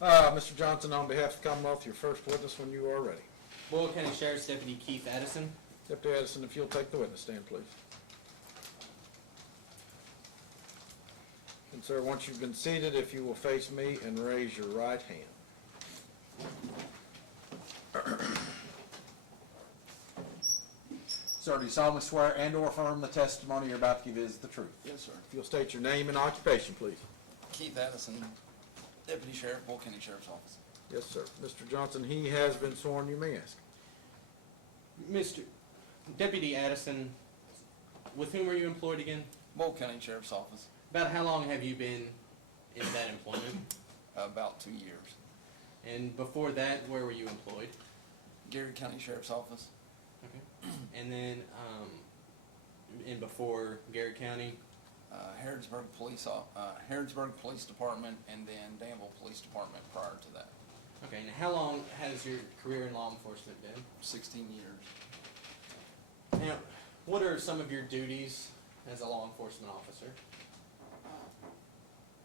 Mr. Johnson, on behalf of the Commonwealth, your first witness when you are ready. Boyle County Sheriff's Deputy Keith Addison. Deputy Addison, if you'll take the witness stand, please. And sir, once you've been seated, if you will face me and raise your right hand. Sir, do you solemnly swear and or affirm the testimony you're about to give is the truth? Yes, sir. If you'll state your name and occupation, please. Keith Addison, Deputy Sheriff, Boyle County Sheriff's Office. Yes, sir. Mr. Johnson, he has been sworn. You may ask. Mr. Deputy Addison, with whom are you employed again? Boyle County Sheriff's Office. About how long have you been in that employment? About 2 years. And before that, where were you employed? Gary County Sheriff's Office. Okay. And then, and before Garrett County? Harrodsburg Police Department, and then Danville Police Department prior to that. Okay, and how long has your career in law enforcement been? 16 years. Now, what are some of your duties as a law enforcement officer?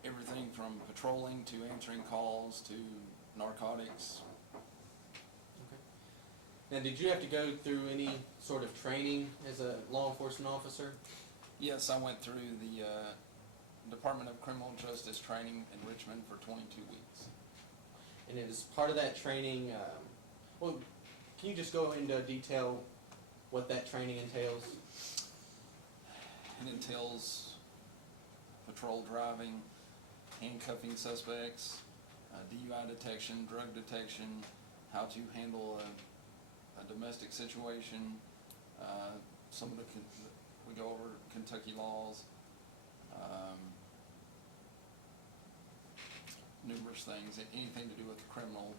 Everything from patrolling to answering calls to narcotics. Okay. Now, did you have to go through any sort of training as a law enforcement officer? Yes, I went through the Department of Criminal Justice training in Richmond for 22 weeks. And as part of that training, well, can you just go into detail what that training entails? It entails patrol driving, handcuffing suspects, DUI detection, drug detection, how to handle a domestic situation, we go over Kentucky laws, numerous things, anything to do with criminal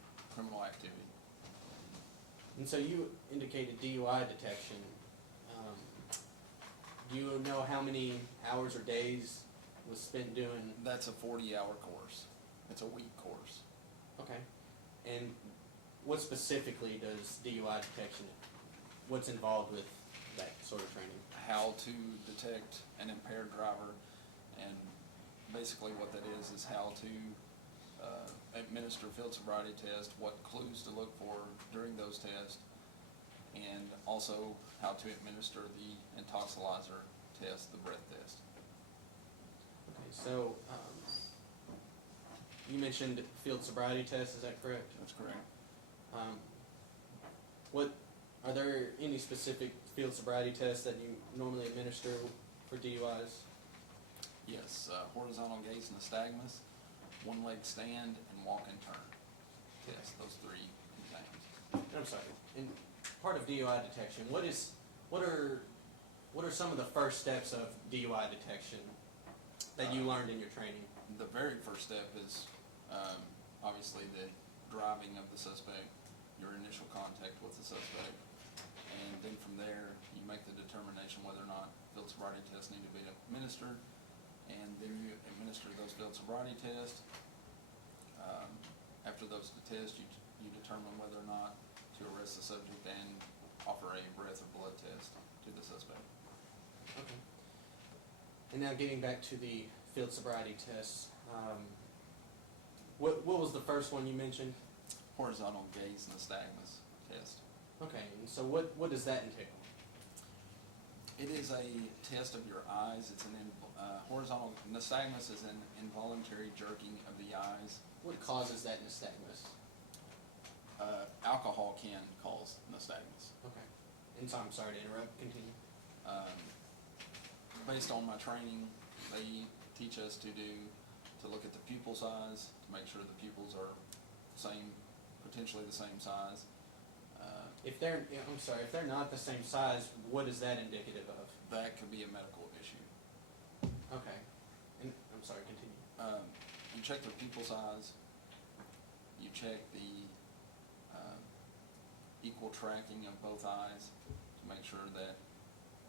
activity. And so you indicated DUI detection. Do you know how many hours or days was spent doing? That's a 40-hour course. It's a week course. Okay. And what specifically does DUI detection, what's involved with that sort of training? How to detect an impaired driver, and basically what that is how to administer field sobriety tests, what clues to look for during those tests, and also how to administer the intoxilizer test, the breath test. Okay, so you mentioned field sobriety test, is that correct? That's correct. What are there any specific field sobriety tests that you normally administer for DUIs? Yes, horizontal gaze nystagmus, one-leg stand, and walk and turn test, those three things. I'm sorry. In part of DUI detection, what are some of the first steps of DUI detection that you learned in your training? The very first step is obviously the driving of the suspect, your initial contact with the suspect, and then from there you make the determination whether or not field sobriety tests need to be administered, and then you administer those field sobriety tests. After those tests, you determine whether or not to arrest the subject and offer a breath or blood test to the suspect. Okay. And now getting back to the field sobriety tests, what was the first one you mentioned? Horizontal gaze nystagmus test. Okay, and so what does that entail? It is a test of your eyes. It's an horizontal nystagmus is an involuntary jerking of the eyes. What causes that nystagmus? Alcohol can cause nystagmus. Okay. And so I'm sorry to interrupt. Continue. Based on my training, they teach us to look at the pupil size to make sure the pupils are potentially the same size. If they're not the same size, what is that indicative of? That could be a medical issue. Okay. And I'm sorry, continue. You check the pupil size. You check the equal tracking of both eyes to make sure that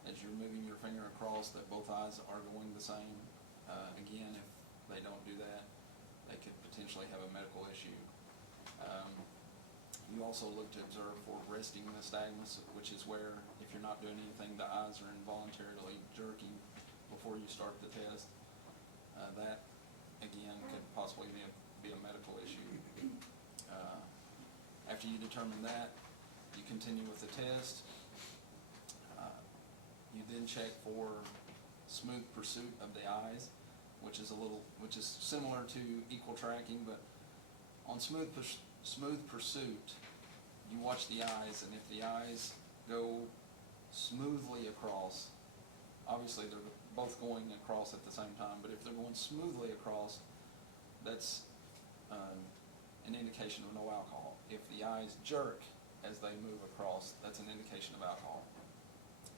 as you're moving your finger across that both eyes are going the same. Again, if they don't do that, they could potentially have a medical issue. You also look to observe for resting nystagmus, which is where if you're not doing anything, the eyes are involuntarily jerking before you start the test. That, again, could possibly be a medical issue. after you determine that, you continue with the test. You then check for smooth pursuit of the eyes, which is similar to equal tracking, but on smooth pursuit, you watch the eyes, and if the eyes go smoothly across, obviously they're both going across at the same time, but if they're going smoothly across, that's an indication of no alcohol. If the eyes jerk as they move across, that's an indication of alcohol.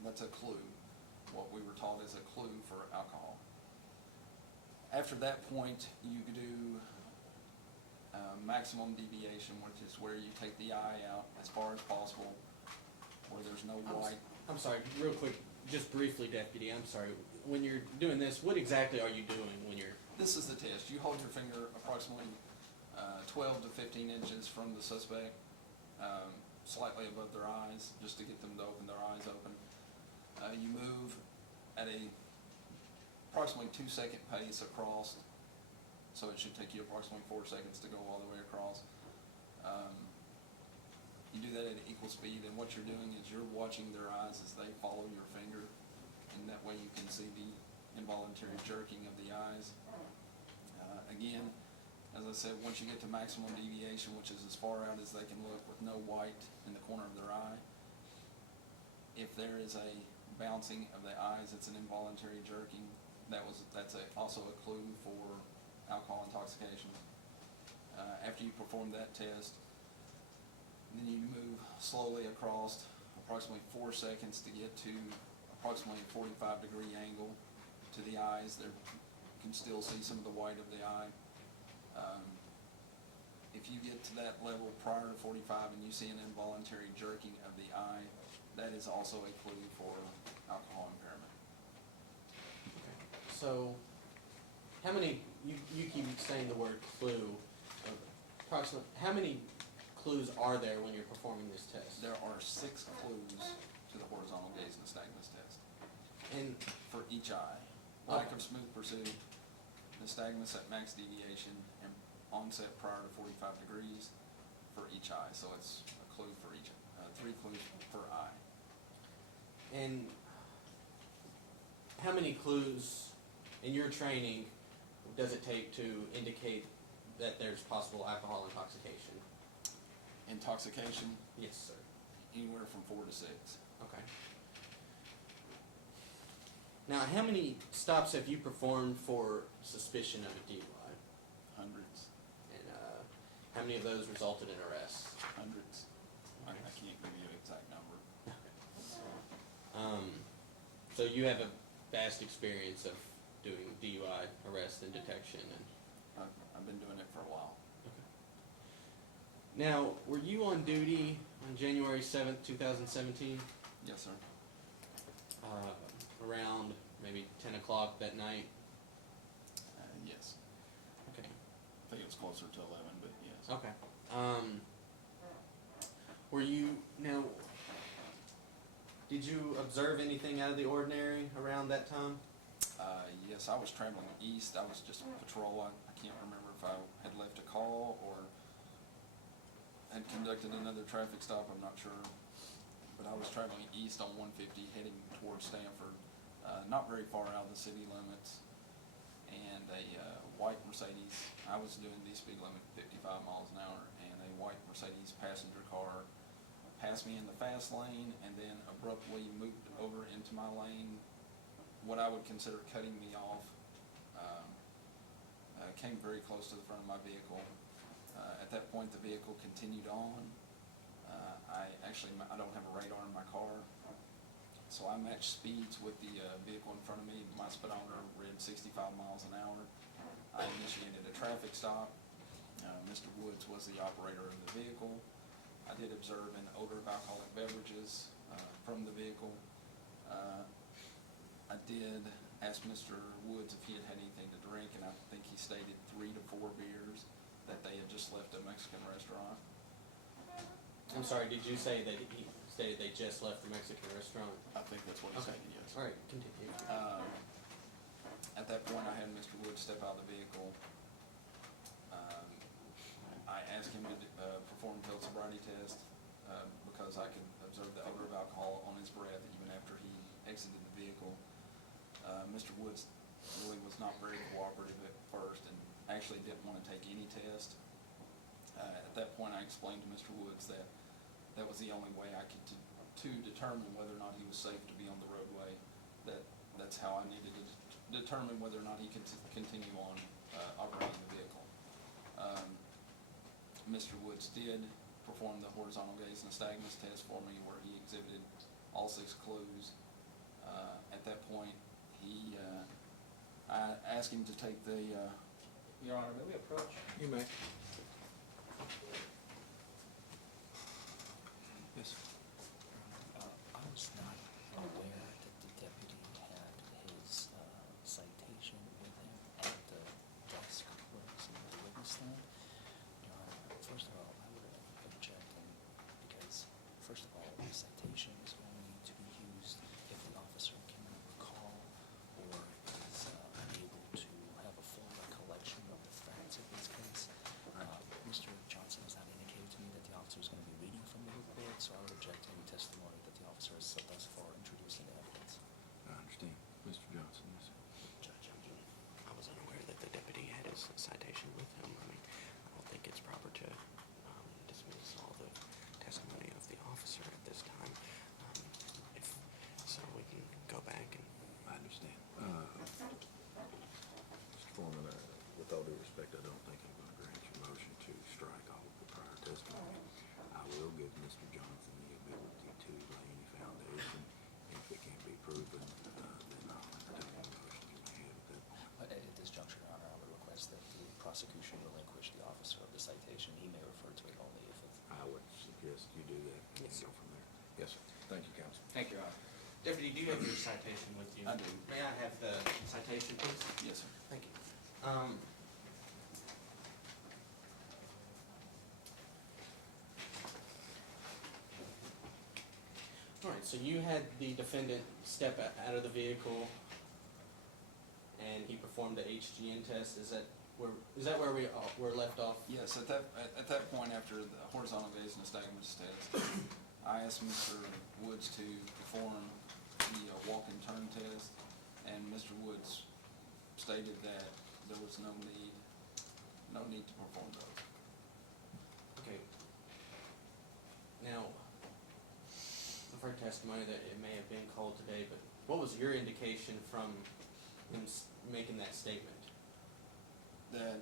That's a clue. What we were taught is a clue for alcohol. After that point, you do maximum deviation, which is where you take the eye out as far as possible, where there's no white. I'm sorry, real quick, just briefly, Deputy, I'm sorry. When you're doing this, what exactly are you doing when you're... This is the test. You hold your finger approximately 12 to 15 inches from the suspect, slightly above their eyes, just to get them to open their eyes open. You move at a approximately 2-second pace across, so it should take you approximately 4 seconds to go all the way across. You do that at equal speed, and what you're doing is you're watching their eyes as they follow your finger, and that way you can see the involuntary jerking of the eyes. Again, as I said, once you get to maximum deviation, which is as far out as they can look with no white in the corner of their eye, if there is a bouncing of the eyes, it's an involuntary jerking. That's also a clue for alcohol intoxication. After you perform that test, then you move slowly across approximately 4 seconds to get to approximately a 45-degree angle to the eyes. There, you can still see some of the white of the eye. If you get to that level prior to 45 and you see an involuntary jerking of the eye, that is also a clue for alcohol impairment. Okay. So, how many, you keep saying the word clue, approximately, how many clues are there when you're performing this test? There are 6 clues to the horizontal gaze nystagmus test. And for each eye. Lack of smooth pursuit, nystagmus at max deviation, and onset prior to 45 degrees for each eye. So it's a clue for each, 3 clues per eye. And how many clues in your training does it take to indicate that there's possible alcohol intoxication? Intoxication, Yes, sir. anywhere from 4 to 6. Okay. Now, how many stops have you performed for suspicion of a DUI? Hundreds. And how many of those resulted in arrests? Hundreds. I can't give you an exact number. So you have a vast experience of doing DUI arrest and detection. And I've been doing it for a while. now, were you on duty on January 7th, 2017? Yes, sir. Around maybe 10 o'clock that night? Yes. Okay. I think it was closer to 11, but yes. Okay. Were you, now, did you observe anything out of the ordinary around that time? Yes, I was traveling east. I was just patrol. I can't remember if I had left a call or had conducted another traffic stop. I'm not sure. But I was traveling east on 150 heading towards Stanford, not very far out of the city limits, and a white Mercedes, I was doing the speed limit 55 miles an hour, and a white Mercedes passenger car passed me in the fast lane and then abruptly moved over into my lane, what I would consider cutting me off. Came very close to the front of my vehicle. At that point, the vehicle continued on. I don't have a radar in my car, so I matched speeds with the vehicle in front of me. My speedometer read 65 miles an hour. I initiated a traffic stop. Mr. Woods was the operator of the vehicle. I did observe an odor of alcoholic beverages from the vehicle. I did ask Mr. Woods if he had had anything to drink, and I think he stated 3 to 4 beers that they had just left a Mexican restaurant. I'm sorry, did you say that he stated they just left the Mexican restaurant? I think that's what he Okay. said, yes. All right, continue. At that point, I had Mr. Woods step out of the vehicle. I asked him to perform field sobriety test, because I could observe the odor of alcohol on his breath even after he exited the vehicle. Mr. Woods really was not very cooperative at first and actually didn't want to take any test. At that point, I explained to Mr. Woods that that was the only way I could to determine whether or not he was safe to be on the roadway. That's how I needed to determine whether or not he could continue on operating the vehicle. Mr. Woods did perform the horizontal gaze nystagmus test for me, where he exhibited all 6 clues. At that point, I asked him to take the. Your Honor, may we approach? You may. Yes. I was not aware that the deputy had his citation with him at the desk where he's in the witness stand. Your Honor, first of all, I would object because, first of all, the citation is only to be used if the officer cannot recall or is unable to have a full recollection of the facts of this case. Mr. Johnson has not indicated to me that the officer is going to be reading from the report, so I would object to any testimony that the officer has thus far introduced into evidence. I understand. Mr. Johnson, yes, sir. Judge, I was unaware that the deputy had his citation with him. I mean, I don't think it's proper to dismiss all the testimony of the officer at this time. If so, we can go back and. I understand. Mr. Forman, with all due respect, I don't think I'm going to grant your motion to strike all of the prior testimony. I will give Mr. Johnson the ability to lay any foundation. If it can't be proven, then I'll entertain a motion you may have at that point. At this juncture, Your Honor, I would request that the prosecution relinquish the officer of the citation. He may refer to it only if it's... I would suggest you do that and Yes, go from there. Yes, sir. Thank you, counsel. Thank you, Your Honor. Deputy, do you have your citation with you? I do. May I have the citation, please? Yes, sir. Thank you. All right, so you had the defendant step out of the vehicle and he performed the HGN test. Is that where we're left off? Yes, at that point, after the horizontal gaze nystagmus test, I asked Mr. Woods to perform the walk and turn test, and Mr. Woods stated that there was no need to perform those. Okay. Now, I've heard testimony that it may have been called today, but what was your indication from him making that statement? That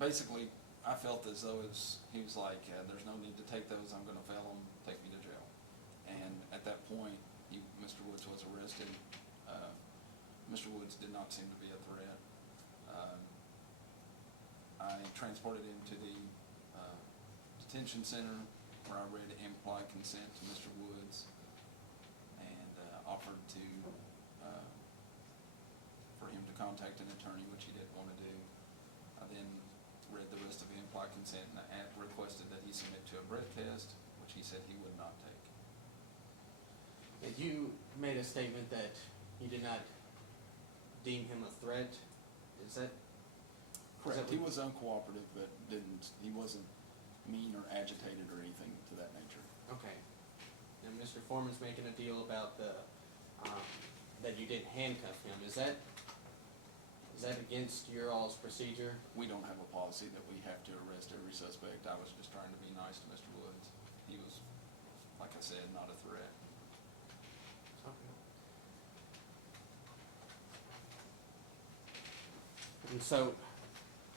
basically, I felt as though he was like, "There's no need to take those. I'm going to fail them. Take me to jail." And at that point, Mr. Woods was arrested. Mr. Woods did not seem to be a threat. I transported him to the detention center, where I read implied consent to Mr. Woods and offered for him to contact an attorney, which he didn't want to do. I then read the rest of the implied consent and requested that he submit to a breath test, which he said he would not take. And you made a statement that you did not deem him a threat. Is that Correct. He was uncooperative, but he wasn't mean or agitated or anything to that nature. okay? And Mr. Forman's making a deal about that you didn't handcuff him. Is that against your all's procedure? We don't have a policy that we have to arrest every suspect. I was just trying to be nice to Mr. Woods. He was, like I said, not a threat. Okay. And so,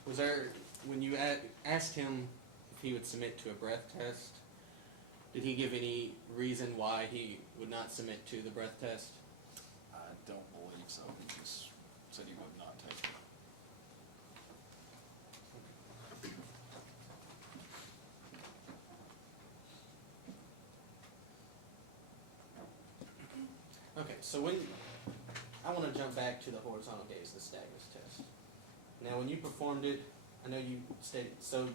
was there, when you asked him if he would submit to a breath test, did he give any reason why he would not submit to the breath test? I don't believe so. He just said he would not take it. Okay, so I want to jump back to the horizontal gaze, the Staggers test. Now, when you performed it, I know you stated, so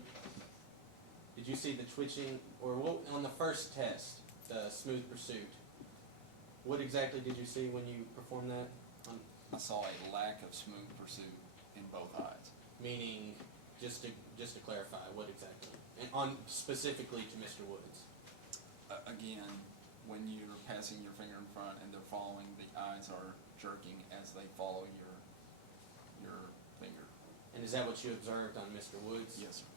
did you see the twitching, or on the first test, the smooth pursuit, what exactly did you see when you performed that? I saw a lack of smooth pursuit in both eyes. Meaning, just to clarify, what exactly? on specifically to Mr. Woods? Again, when you're passing your finger in front and they're following, the eyes are jerking as they follow your finger. And is that what you observed on Mr. Woods? Yes, sir.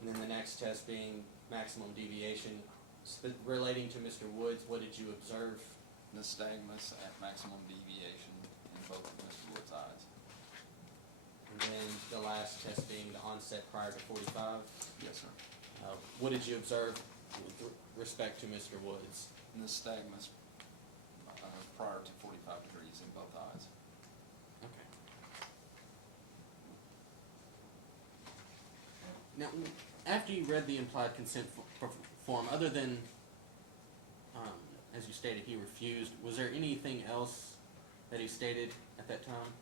And then the next test being maximum deviation. Relating to Mr. Woods, what did you observe? Nystagmus at maximum deviation in both of Mr. Woods' eyes. And then the last test being the onset prior to 45. Yes, sir. What did you observe with respect to Mr. Woods? Nystagmus prior to 45 degrees in both eyes. Okay. Now, after you read the implied consent form, other than, as you stated, he refused, was there anything else that he stated at that time?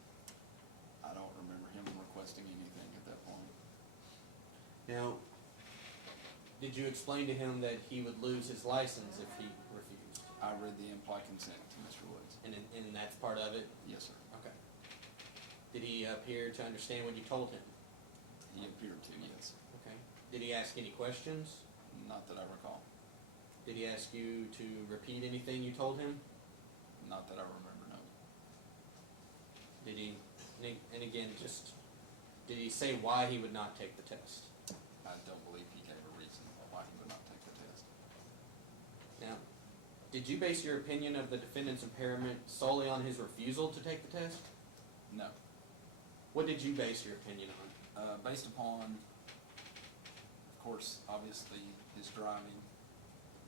I don't remember him requesting anything at that point. Now, did you explain to him that he would lose his license if he refused? I read the implied consent to Mr. Woods. And that's part of it? Yes, sir. Okay. Did he appear to understand what you told him? He appeared to, yes. Okay. Did he ask any questions? Not that I recall. Did he ask you to repeat anything you told him? Not that I remember, no. Did he, and again, just, did he say why he would not take the test? I don't believe he gave a reason why he would not take the test. Now, did you base your opinion of the defendant's impairment solely on his refusal to take the test? No. What did you base your opinion on? Based upon, of course, obviously, his driving,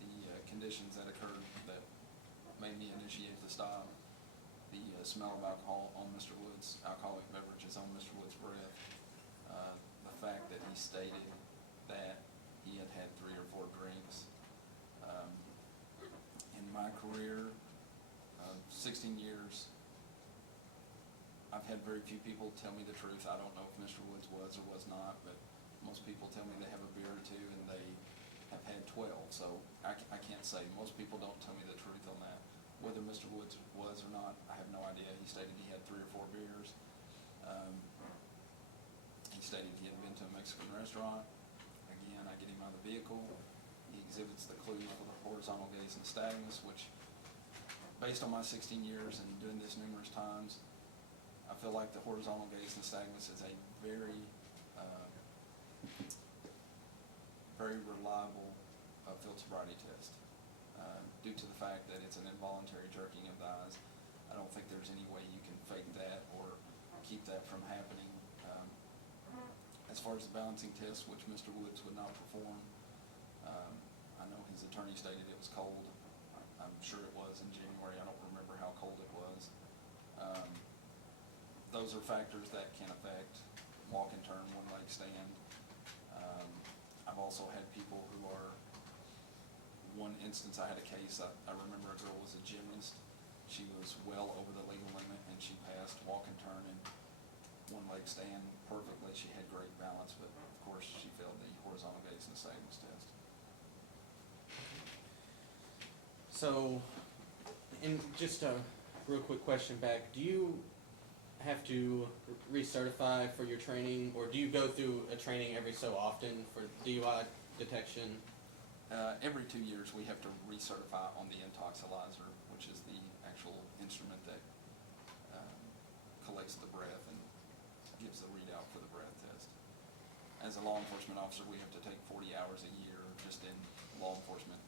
the conditions that occurred that made me initiate the stop, the smell of alcohol on Mr. Woods, alcoholic beverages on Mr. Woods' breath, the fact that he stated that he had had 3 or 4 drinks. In my career, 16 years, I've had very few people tell me the truth. I don't know if Mr. Woods was or was not, but most people tell me they have a beer or two and they have had 12. So I can't say. Most people don't tell me the truth on that. Whether Mr. Woods was or not, I have no idea. He stated he had 3 or 4 beers. He stated he had been to a Mexican restaurant. Again, I get him out of the vehicle. He exhibits the clues for the horizontal gaze and nystagmus, which, based on my 16 years and doing this numerous times, I feel like the horizontal gaze nystagmus is a very, very reliable field sobriety test. Due to the fact that it's an involuntary jerking of the eyes, I don't think there's any way you can fake that or keep that from happening. As far as the balancing test, which Mr. Woods would not perform, I know his attorney stated it was cold. I'm sure it was in January. I don't remember how cold it was. Those are factors that can affect walk and turn, one leg stand. I've also had people who are, one instance I had a case, I remember a girl was a gymnast. She was well over the legal limit and she passed walk and turn and one leg stand perfectly. She had great balance, but of course she failed the horizontal gaze nystagmus test. So, and just a real quick question back, do you have to recertify for your training, or do you go through a training every so often for DUI detection? Every 2 years we have to recertify on the intoxilizer, which is the actual instrument that collects the breath and gives the readout for the breath test. As a law enforcement officer, we have to take 40 hours a year just in law enforcement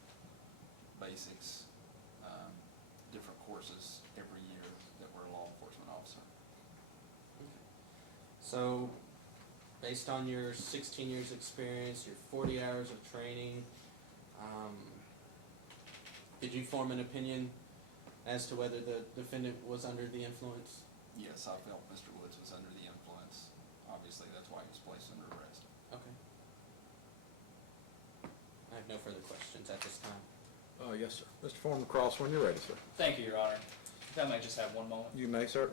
basics, different courses every year that we're a law enforcement officer. Okay. So, based on your 16 years experience, your 40 hours of training, did you form an opinion as to whether the defendant was under the influence? Yes, I felt Mr. Woods was under the influence. Obviously, that's why he was placed under arrest. Okay. I have no further questions at this time. Yes, sir. Mr. Forman Cross, when you're ready, sir. Thank you, Your Honor. If I might just have one moment. You may, sir.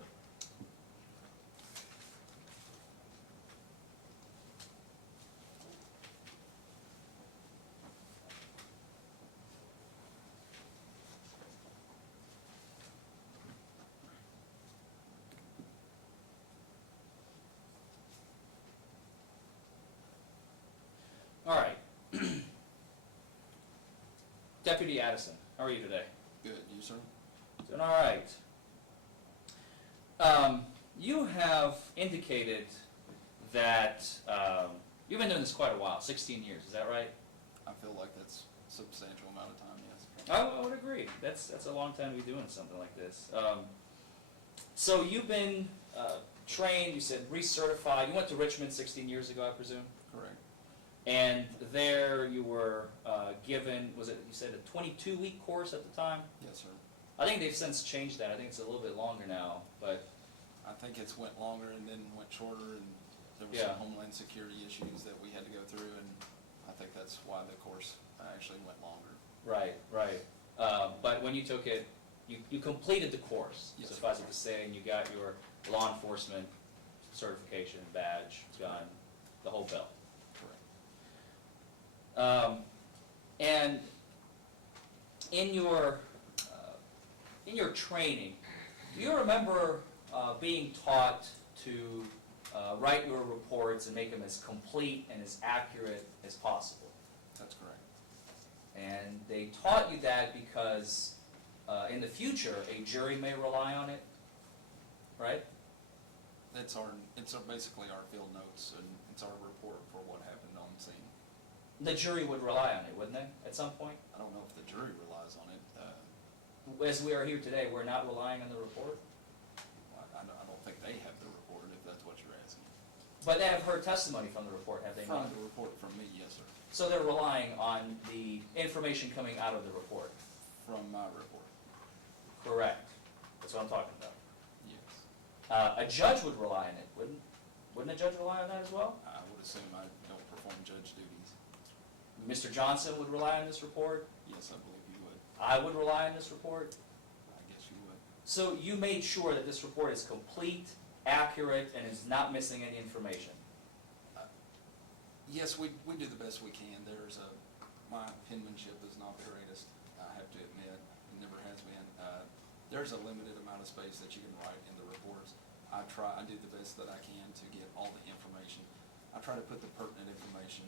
All right. Deputy Addison, how are you today? Good, you, sir? Doing all right. You have indicated that you've been doing this quite a while, 16 years, is that right? I feel like that's a substantial amount of time, yes. I would agree. That's a long time to be doing something like this. So you've been trained, you said recertified. You went to Richmond 16 years ago, I presume? Correct. And there you were given, was it, you said a 22-week course at the time? Yes, sir. I think they've since changed that. I think it's a little bit longer now, but I think it's went longer and then went shorter, and there were Yeah. some homeland security issues that we had to go through, and I think that's why the course actually went longer. right. But when you took it, you completed the course, Yes, sir. suffice it to say, and you got your law enforcement certification, badge, gun, the whole belt. Correct. And in your training, do you remember being taught to write your reports and make them as complete and as accurate as possible? That's correct. And they taught you that because in the future a jury may rely on it, right? It's basically our field notes, and it's our report for what happened on scene. The jury would rely on it, wouldn't they, at some point? I don't know if the jury relies on it. As we are here today, we're not relying on the report? I don't think they have the report, if that's what you're asking. But they have heard testimony from the report, have they not? From the report from me, yes, sir. So they're relying on the information coming out of the report? From my report, Correct. That's what I'm talking about. yes. A judge would rely on it, wouldn't a judge rely on that as well? I would assume I don't perform judge duties. Mr. Johnson would rely on this report? Yes, I believe you would. I would rely on this report? I guess you would. So you made sure that this report is complete, accurate, and is not missing any information? Yes, we do the best we can. My penmanship is not the greatest, I have to admit. It never has been. There's a limited amount of space that you can write in the reports. I do the best that I can to get all the information. I try to put the pertinent information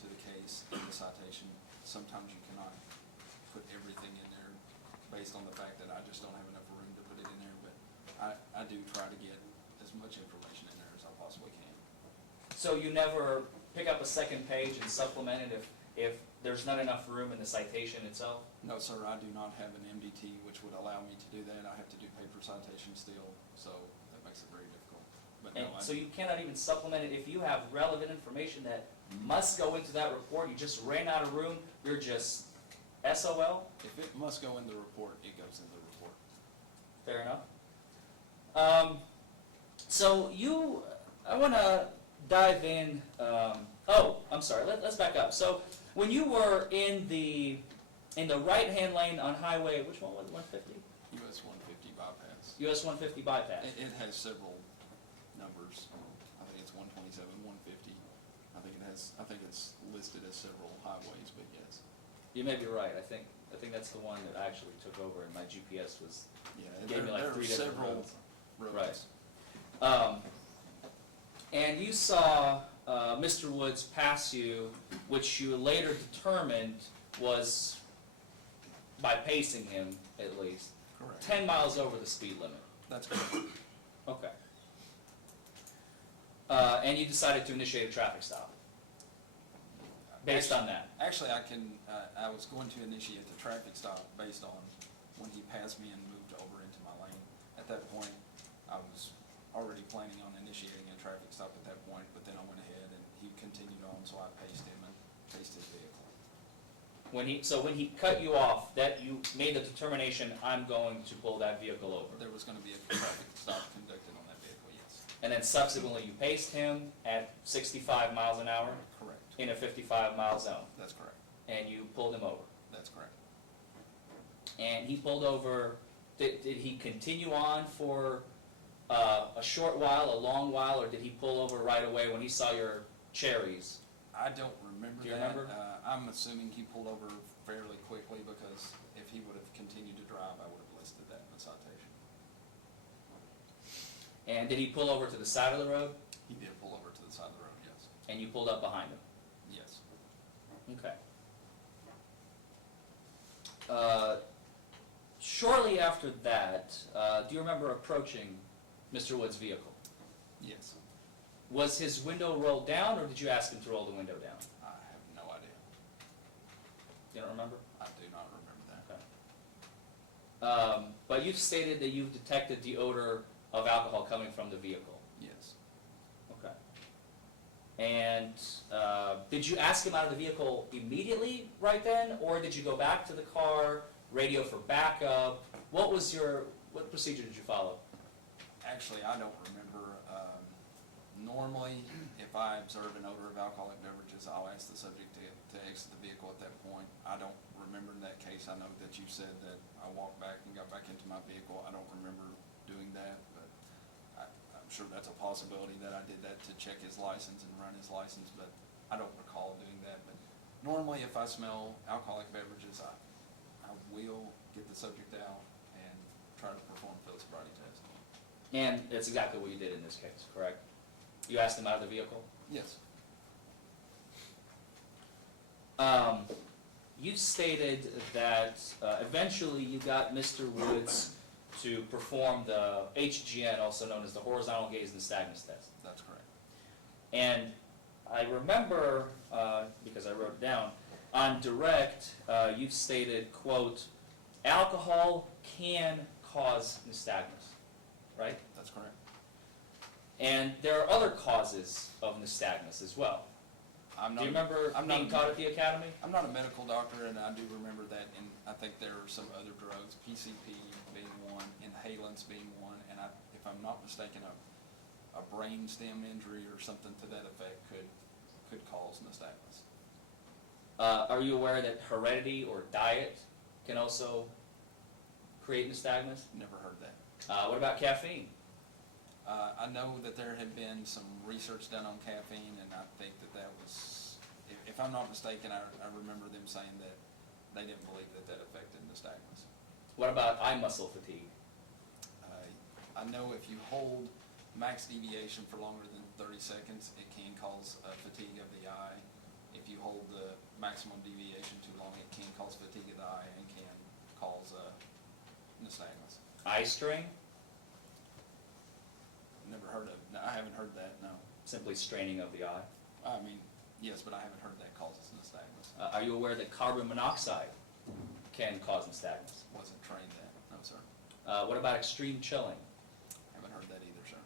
to the case in the citation. Sometimes you cannot put everything in there based on the fact that I just don't have enough room to put it in there, but I do try to get as much information in there as I possibly can. So you never pick up a second page and supplement it if there's not enough room in the citation itself? No, sir, I do not have an MDT which would allow me to do that. I have to do paper citation still, so that makes it very difficult. But And no, so you cannot even supplement it if you have relevant information that must go into that report, you just ran out of room, you're just SOL? if it must go in the report, it goes in the report. Fair enough. I want to dive in. I'm sorry. Let's back up. So, when you were in the right-hand lane on highway, which one was it? 150? US 150 bypass. US 150 bypass. It has several numbers. I think it's 127, 150. I think it's listed as several highways, but yes. You may be right. I think that's the one that I actually took over, and my GPS was Yeah, gave me like there are 3 different several roads. roads. And you saw Mr. Woods pass you, which you later determined was, by pacing him at least, Correct. 10 miles over the speed limit. That's correct. Okay. And you decided to initiate a traffic stop based on that. Actually, I was going to initiate the traffic stop based on when he passed me and moved over into my lane. At that point, I was already planning on initiating a traffic stop at that point, but then I went ahead and he continued on, so I paced him and paced his vehicle. When he cut you off, that you made the determination, I'm going to pull that vehicle over. There was going to be a traffic stop conducted on that vehicle, yes. And then subsequently you paced him at 65 miles an hour Correct. in a 55-mile zone, That's correct. and you pulled him over. That's correct. And he pulled over, did he continue on for a short while, a long while, or did he pull over right away when he saw your cherries? I don't remember Do you that. remember? I'm assuming he pulled over fairly quickly because if he would have continued to drive, I would have listed that in the citation. And did he pull over to the side of the road, He did pull over to the side of the road, yes. and you pulled up behind him? Yes. Okay. shortly after that, do you remember approaching Mr. Wood's vehicle? Yes. Was his window rolled down, or did you ask him to roll the window down? I have no idea. You don't remember? I do not remember that. Okay. But you've stated that you've detected the odor of alcohol coming from the vehicle. Yes. Okay. And did you ask him out of the vehicle immediately right then, or did you go back to the car, radio for backup? What procedure did you follow? Actually, I don't remember. Normally, if I observe an odor of alcoholic beverages, I'll ask the subject to exit the vehicle at that point. I don't remember in that case. I know that you said that I walked back and got back into my vehicle. I don't remember doing that, but I'm sure that's a possibility that I did that to check his license and run his license, but I don't recall doing that. But normally, if I smell alcoholic beverages, I will get the subject out and try to perform a field sobriety test. And that's exactly what you did in this case, correct? You asked him out of the vehicle? Yes. You stated that eventually you got Mr. Woods to perform the HGN, also known as the horizontal gaze nystagmus test. That's correct. And I remember, because I wrote it down, on direct, you've stated, quote, alcohol can cause nystagmus, right? That's correct. And there are other causes of nystagmus as well. Do you remember being taught at the academy? I'm not a medical doctor, and I do remember that, and I think there are some other drugs, PCP being one, inhalants being one, and if I'm not mistaken, a brain stem injury or something to that effect could cause nystagmus. Are you aware that heredity or diet can also create nystagmus? Never heard that. What about caffeine? I know that there had been some research done on caffeine, and I think that was, if I'm not mistaken, I remember them saying that they didn't believe that affected nystagmus. What about eye muscle fatigue? I know if you hold max deviation for longer than 30 seconds, it can cause fatigue of the eye. If you hold the maximum deviation too long, it can cause fatigue of the eye and can cause nystagmus. Eye strain? Never heard of. No, I haven't heard that. No. Simply straining of the eye. I mean, yes, but I haven't heard that causes nystagmus. Are you aware that carbon monoxide can cause nystagmus? Wasn't trained that. No, sir. What about extreme chilling? Haven't heard that either, sir.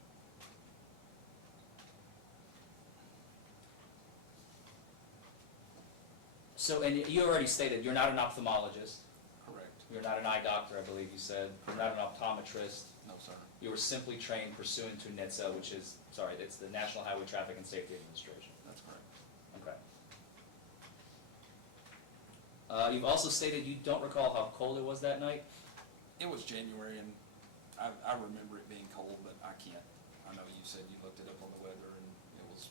So, and you already stated you're not an ophthalmologist. Correct. You're not an eye doctor, I believe you said. You're not an optometrist. No, sir. You were simply trained pursuant to NHTSA, which is, it's the National Highway Traffic and Safety Administration. That's correct. Okay. You've also stated you don't recall how cold it was that night. It was January, and I remember it being cold, but I can't. I know you said you looked it up on the weather, and it was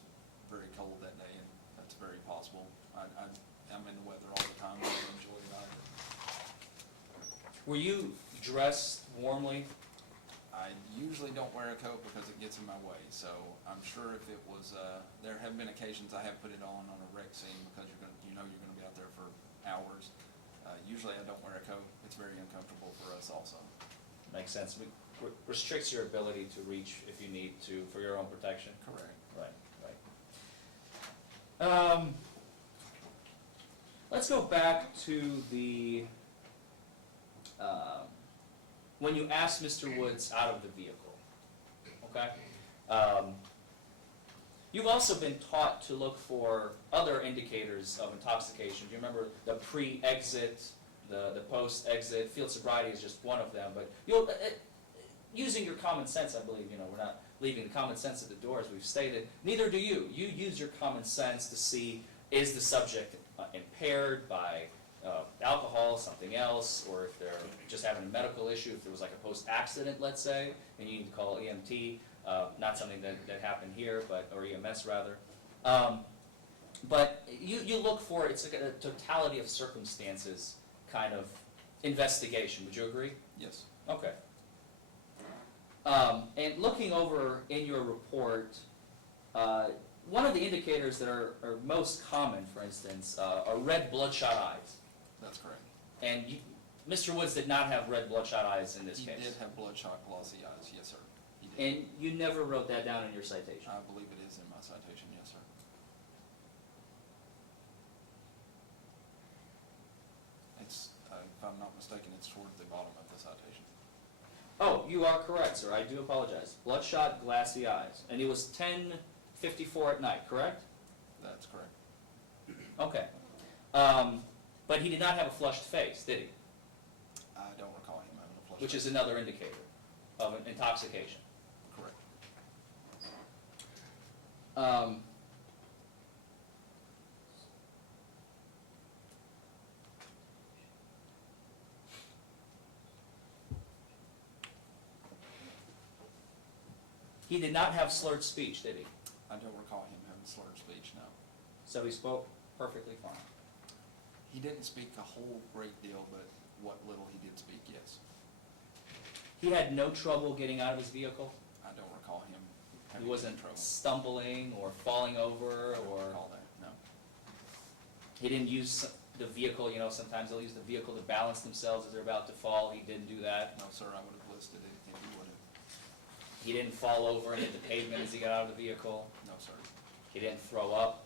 very cold that day, and that's very possible. I'm in the weather all the time. I don't enjoy it either. Were you dressed warmly? I usually don't wear a coat because it gets in my way, so I'm sure if it was, there have been occasions I have put it on a wreck scene because you're gonna be out there for hours. Usually I don't wear a coat. It's very uncomfortable for us also. Makes sense. It restricts your ability to reach if you need to for your own protection. Correct. Right. Let's go back to the when you asked Mr. Woods out of the vehicle. Okay. You've also been taught to look for other indicators of intoxication. Do you remember the pre-exit, the post-exit? Field sobriety is just one of them, but you'll using your common sense, I believe, we're not leaving the common sense at the door, as we've stated. Neither do you. You use your common sense to see, is the subject impaired by alcohol, something else, or if they're just having a medical issue, if there was like a post-accident, let's say, and you need to call EMT, not something that happened here, or EMS rather. But you look for, it's like a totality of circumstances kind of investigation. Would you agree? Yes. Okay. And looking over in your report, one of the indicators that are most common, for instance, are red bloodshot eyes. That's correct. And Mr. Woods did not have red bloodshot eyes in this He case. did have bloodshot glossy eyes, yes, sir. He did. And you never wrote that down in your citation? I believe it is in my citation, yes, sir. It's, if I'm not mistaken, it's toward the bottom of the citation. Oh, you are correct, sir. I do apologize. Bloodshot, glassy eyes. And it was 10:54 at night, correct? That's correct. Okay. But he did not have a flushed face, did he? I don't recall him having a flush. Which is face. another indicator of an intoxication. Correct. He did not have slurred speech, did he? I don't recall him having slurred speech, no. So he spoke perfectly fine. He didn't speak a whole great deal, but what little he did speak, yes. He had no trouble getting out of his vehicle? I don't recall him He having wasn't any trouble. stumbling or falling over I don't or recall that, no. he didn't use the vehicle, you know, sometimes they'll use the vehicle to balance themselves as they're about to fall. He didn't do that. No, sir, I would have listed it if he would have. He didn't fall over and hit the pavement as he got out of the vehicle. No, sir. He didn't throw up.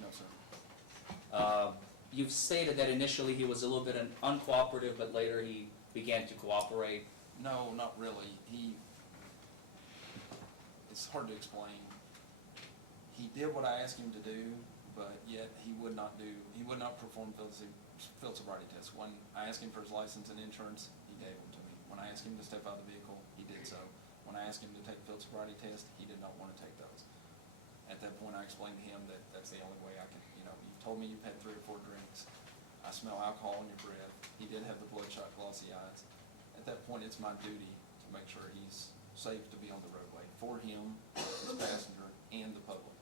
No, sir. You've stated that initially he was a little bit uncooperative, but later he began to cooperate. No, not really. It's hard to explain. He did what I asked him to do, but yet he would not perform field sobriety tests. When I asked him for his license and insurance, he gave them to me. When I asked him to step out of the vehicle, he did so. When I asked him to take a field sobriety test, he did not want to take those. At that point, I explained to him that that's the only way I can, you've told me you've had 3 or 4 drinks. I smell alcohol in your breath. He did have the bloodshot glossy eyes. At that point, it's my duty to make sure he's safe to be on the roadway for him, his passenger, and the public.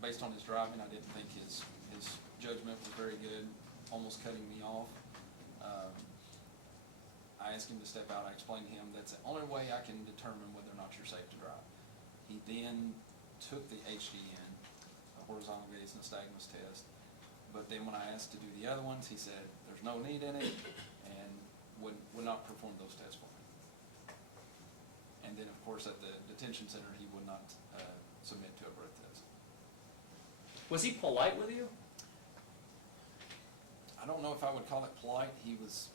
Based on his driving, I didn't think his judgment was very good, almost cutting me off. I asked him to step out. I explained to him that's the only way I can determine whether or not you're safe to drive. He then took the HDN, a horizontal gaze nystagmus test, but then when I asked to do the other ones, he said there's no need in it and would not perform those tests for me. And then, of course, at the detention center, he would not submit to a breath test. Was he polite with you? I don't know if I would call it polite. He was,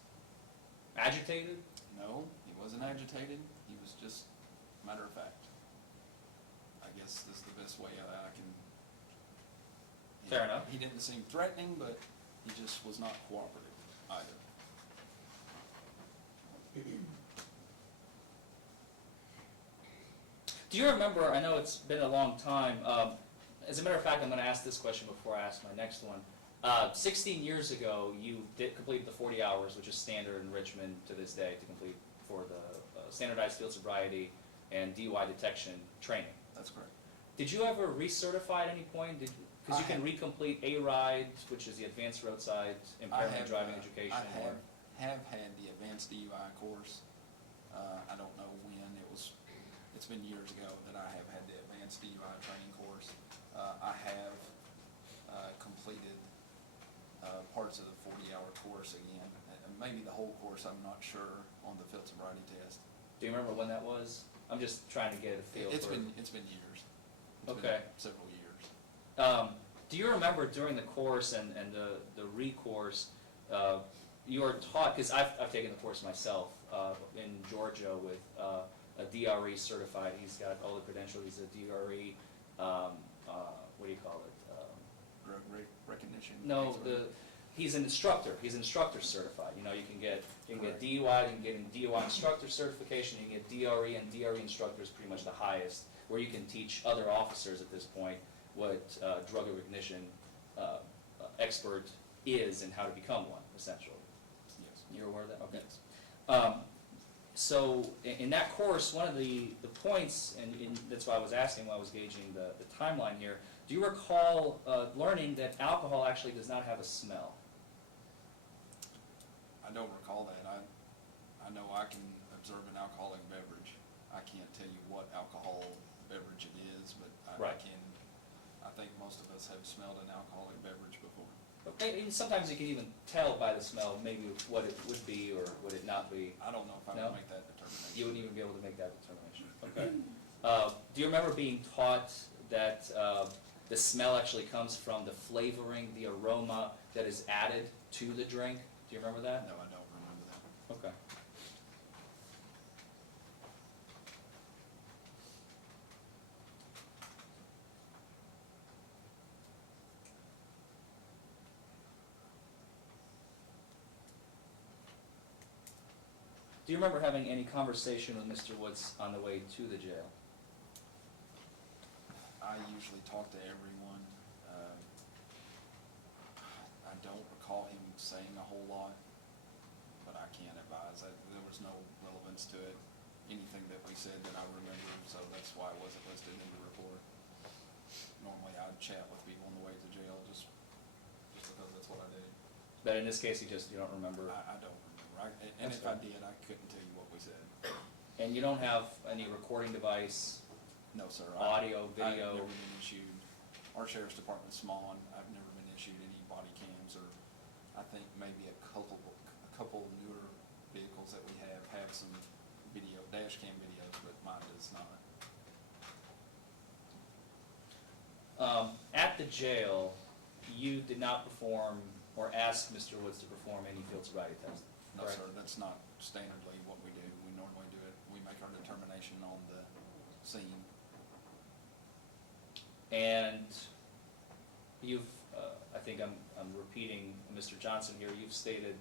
Agitated? no, he wasn't agitated. He was just matter of fact. I guess this is the best way I can. Fair enough. He didn't seem threatening, but he just was not cooperative either. Do you remember, I know it's been a long time, as a matter of fact, I'm going to ask this question before I ask my next one. 16 years ago, you completed the 40 hours, which is standard in Richmond to this day to complete for the standardized field sobriety and DUI detection training. That's correct. Did you ever recertify at any point? Because you I can recomplete A-RIDE, which is the Advanced Roadside Impairment Driving Education. I or have had the advanced DUI course. I don't know when. It's been years ago that I have had the advanced DUI training course. I have completed parts of the 40-hour course again. Maybe the whole course, I'm not sure, on the field sobriety test. Do you remember when that was? I'm just trying to get a feel It's for been years. It's Okay. been several years. Do you remember during the course and the re-course, you were taught, because I've taken the course myself in Georgia with a DRE certified, he's got all the credentials, he's a DRE, what do you call it? Drug recognition. No, expert. he's an instructor certified, you know, you can get DUI, you can get in DUI instructor certification, you can get DRE, and DRE instructor is pretty much the highest, where you can teach other officers at this point what drug recognition expert is and how to become one, essentially. Yes. You're aware of that? Okay. Yes. So in that course, one of the points, and that's why I was asking while I was gauging the timeline here, do you recall learning that alcohol actually does not have a smell? I don't recall that. I know I can observe an alcoholic beverage. I can't tell you what alcohol beverage it is, but I Right. can. I think most of us have smelled an alcoholic beverage before. Maybe, sometimes you can even tell by the smell maybe what it would be or would it not be. I don't know if I No? would make that determination. You wouldn't even be able to make that determination. Okay. Do you remember being taught that the smell actually comes from the flavoring, the aroma that is added to the drink? Do you remember that? No, I don't remember that. Okay. Do you remember having any conversation with Mr. Woods on the way to the jail? I usually talk to everyone. I don't recall him saying a whole lot, but I can't advise. There was no relevance to it, anything that we said that I remember, so that's why it wasn't listed in the report. Normally I'd chat with people on the way to jail just because that's what I did. But in this case, you don't remember. I don't remember. And That's if I fine. did, I couldn't tell you what we said. And you don't have any recording device, No, sir. audio, I've video? never been issued, our sheriff's department's small, and I've never been issued any body cams, or I think maybe a couple newer vehicles that we have some video, dash cam videos, but mine does not. At the jail, you did not perform or ask Mr. Woods to perform any field sobriety test? No, Correct. sir, that's not standardly what we do. We normally do it, we make our determination on the scene. And you've, I think I'm repeating Mr. Johnson here, you've stated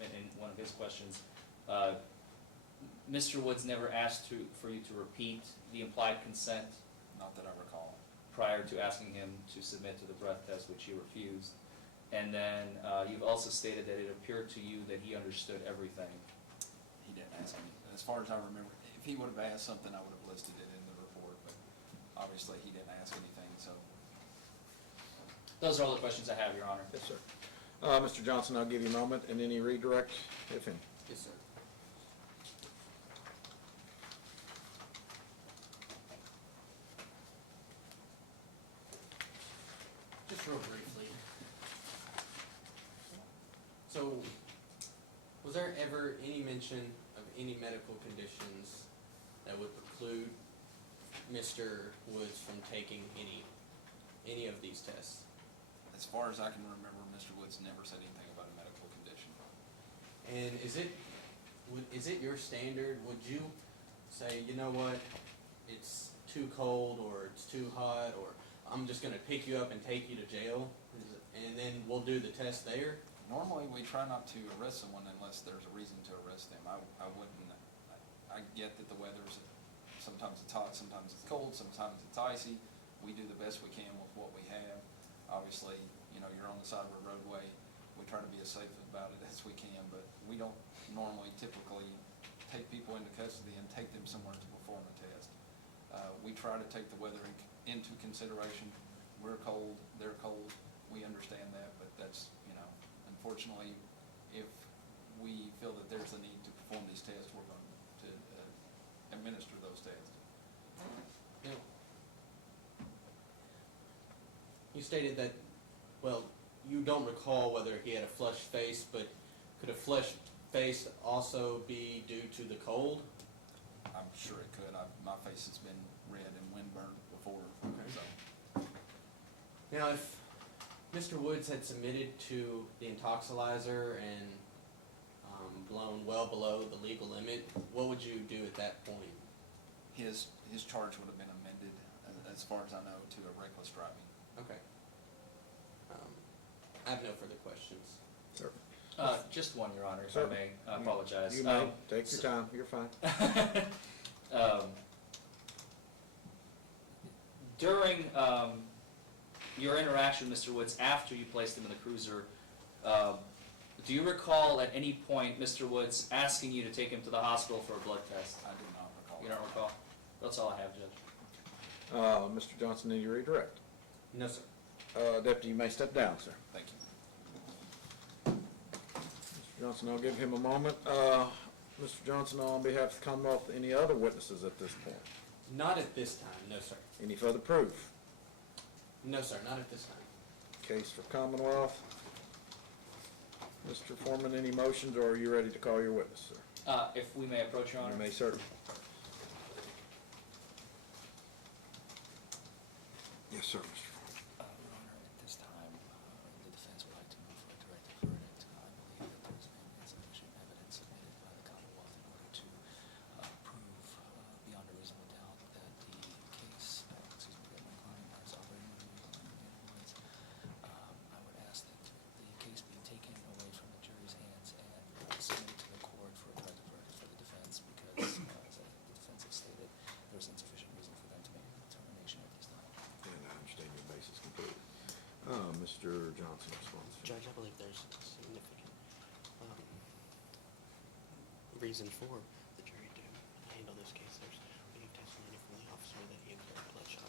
in one of his questions, Mr. Woods never asked for you to repeat the implied consent Not that I recall. prior to asking him to submit to the breath test, which he refused. And then you've also stated that it appeared to you that he understood everything. He didn't ask me. As far as I remember, if he would have asked something, I would have listed it in the report, but obviously he didn't ask anything, so. Those are all the questions I have, Your Honor. Yes, sir. Mr. Johnson, I'll give you a moment, and any redirect, if any. Yes, sir. Just real briefly. So, was there ever any mention of any medical conditions that would preclude Mr. Woods from taking any of these tests? As far as I can remember, Mr. Woods never said anything about a medical condition. And is it your standard, would you say, you know what, it's too cold, or it's too hot, or I'm just gonna pick you up and take you to jail, and then we'll do the test there? Normally, we try not to arrest someone unless there's a reason to arrest them. I wouldn't, I get that the weather's, sometimes it's hot, sometimes it's cold, sometimes it's icy. We do the best we can with what we have. Obviously, you're on the side of a roadway. We try to be as safe about it as we can, but we don't normally typically take people into custody and take them somewhere to perform a test. We try to take the weather into consideration. We're cold, they're cold, we understand that, but that's, unfortunately, if we feel that there's a need to perform these tests, we're going to administer those tests. Now, you stated that, well, you don't recall whether he had a flushed face, but could a flushed face also be due to the cold? I'm sure it could. My face has been red and windburned before, Okay. so. Now, if Mr. Woods had submitted to the intoxilizer and blown well below the legal limit, what would you do at that point? His charge would have been amended, as far as I know, to a reckless driving. Okay. I have no further questions. Sir. Just one, Your Honor, if Sir. I may. I apologize. You may, take your time, you're fine. During your interaction with Mr. Woods after you placed him in the cruiser, do you recall at any point Mr. Woods asking you to take him to the hospital for a blood test? I do not recall. You don't recall? That's all I have, Judge. Mr. Johnson, any redirect? No, sir. Deputy, you may step down, sir. Thank you. Mr. Johnson, I'll give him a moment. Mr. Johnson, on behalf of the Commonwealth, any other witnesses at this point? Not at this time, no, sir. Any further proof? No, sir, not at this time. Case for Commonwealth. Mr. Forman, any motions, or are you ready to call your witness, sir? If we may approach, Your Honor. You may, sir. Yes, sir, Mr. Forman. Your Honor, at this time, the defense would like to move for a directed verdict. I believe that there's been insufficient evidence submitted by the Commonwealth in order to prove beyond a reasonable doubt that the case, that my client has operated illegally in Woods. I would ask that the case be taken away from the jury's hands and submitted to the court for a directed verdict for the defense because, as the defense has stated, there's insufficient reason for them to make a determination at this time. And I understand your basis completely. Mr. Johnson responds. Judge, I believe there's significant reason for the jury to handle this case. We have testimony from the officer that he incurred bloodshot